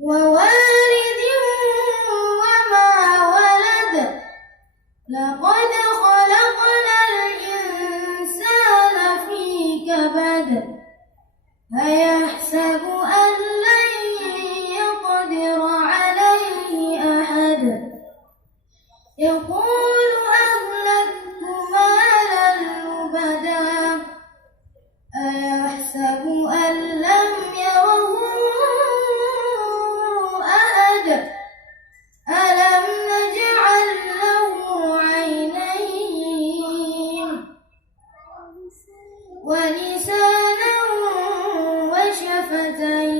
ووالد وما ولد لقد خلقنا الإنسان في كبد أيحسب أن لن يقدر عليه أحد يقول أهلكت مالا لبدا أيحسب أن لم يره أحد ألم نجعل له عينين ولسانا وشفتين